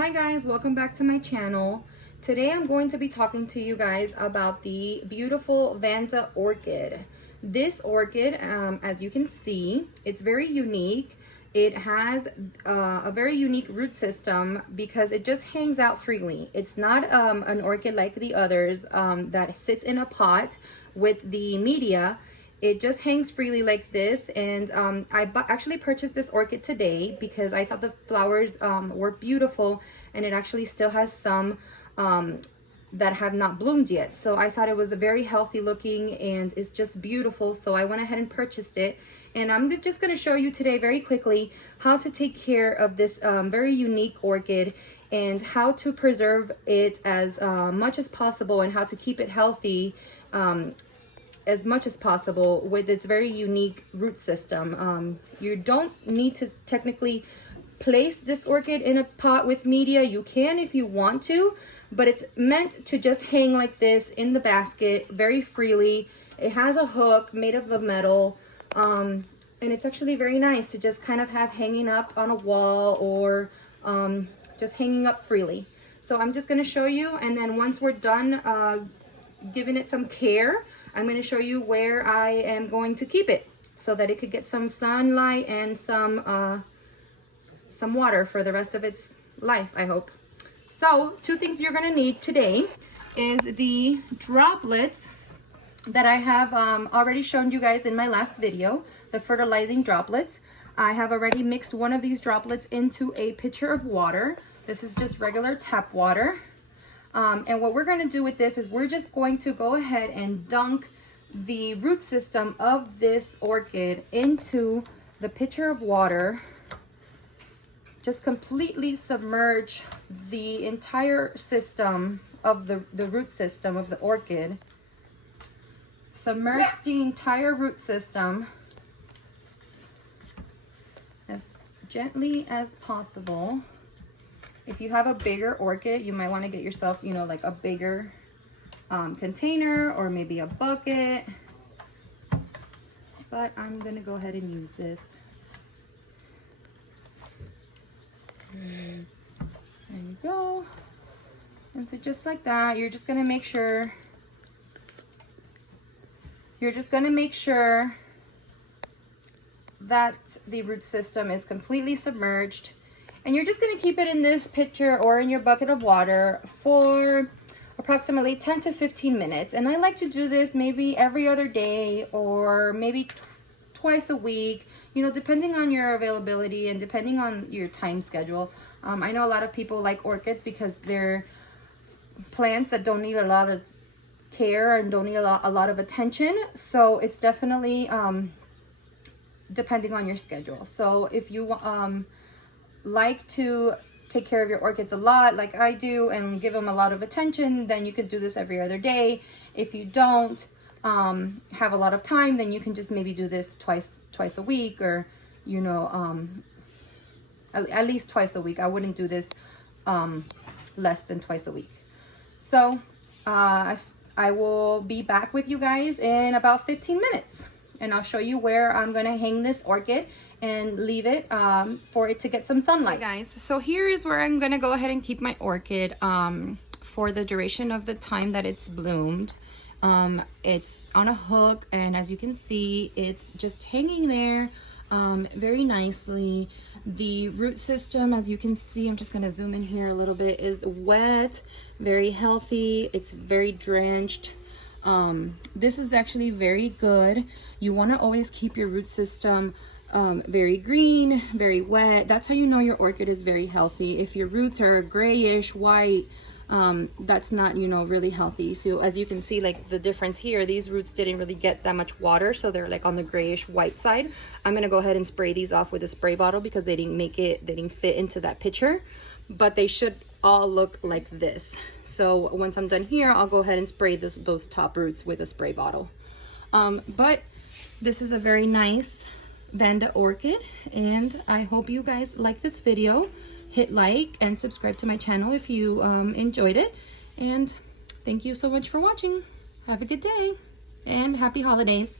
Hi guys, welcome back to my channel. Today I'm going to be talking to you guys about the beautiful Vanda Orchid. This orchid, as you can see, it's very unique. It has a very unique root system because it just hangs out freely. It's not an orchid like the others that sits in a pot with the media. It just hangs freely like this, and I actually purchased this orchid today because I thought the flowers were beautiful, and it actually still has some that have not bloomed yet. So I thought it was a very healthy looking and it's just beautiful, so I went ahead and purchased it. And I'm just going to show you today very quickly how to take care of this very unique orchid and how to preserve it as much as possible and how to keep it healthy as much as possible with its very unique root system. You don't need to technically place this orchid in a pot with media. You can if you want to, but it's meant to just hang like this in the basket very freely. It has a hook made of a metal, and it's actually very nice to just kind of have hanging up on a wall or just hanging up freely. So I'm just going to show you, and then once we're done giving it some care, I'm going to show you where I am going to keep it so that it could get some sunlight and some water for the rest of its life, I hope. So two things you're going to need today is the droplets that I have already shown you guys in my last video, the fertilizing droplets. I have already mixed one of these droplets into a pitcher of water. This is just regular tap water. And what we're going to do with this is we're just going to go ahead and dunk the root system of this orchid into the pitcher of water. Just completely submerge the entire system of the root system of the orchid. Submerge the entire root system as gently as possible. If you have a bigger orchid, you might want to get yourself, you know, like a bigger container or maybe a bucket. But I'm going to go ahead and use this. There you go. And so just like that, you're just going to make sure that the root system is completely submerged. And you're just going to keep it in this pitcher or in your bucket of water for approximately 10 to 15 minutes. And I like to do this maybe every other day or maybe twice a week, you know, depending on your availability and depending on your time schedule. I know a lot of people like orchids because they're plants that don't need a lot of care and don't need a lot of attention. So it's definitely depending on your schedule. So if you like to take care of your orchids a lot like I do and give them a lot of attention, then you could do this every other day. If you don't have a lot of time, then you can just maybe do this twice a week, or you know, at least twice a week. I wouldn't do this less than twice a week. So I will be back with you guys in about 15 minutes, and I'll show you where I'm gonna hang this orchid and leave it for it to get some sunlight. Okay guys, so here is where I'm gonna go ahead and keep my orchid for the duration of the time that it's bloomed. It's on a hook, and as you can see, it's just hanging there very nicely. The root system, as you can see, I'm just gonna zoom in here a little bit, is wet, very healthy. It's very drenched. This is actually very good. You want to always keep your root system very green, very wet. That's how you know your orchid is very healthy. If your roots are grayish, white, that's not, you know, really healthy. So as you can see, like the difference here, these roots didn't really get that much water, so they're like on the grayish white side. I'm gonna go ahead and spray these off with a spray bottle because they didn't fit into that pitcher, but they should all look like this. So once I'm done here, I'll go ahead and spray those top roots with a spray bottle. But this is a very nice Vanda Orchid, and I hope you guys like this video. Hit like and subscribe to my channel if you enjoyed it, and thank you so much for watching. Have a good day and happy holidays.